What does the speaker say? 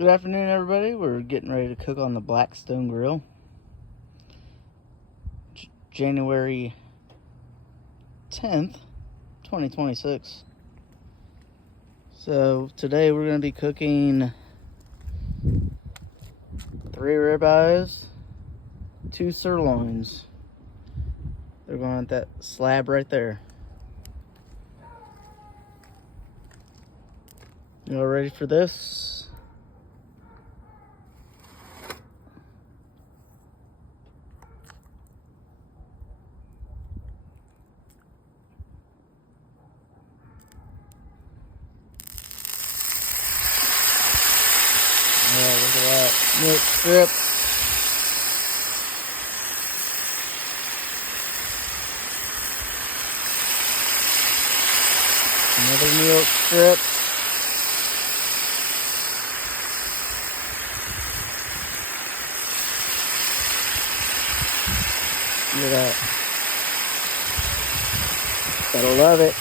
Good afternoon, everybody. We're getting ready to cook on the Blackstone Grill. January 10th, 2026. So today we're going to be cooking 3 ribeyes, 2 sirloins. They're going at that slab right there. Y'all ready for this? Yeah, look at that. Milk strip. Another milk strip. Look at that. Gotta love it.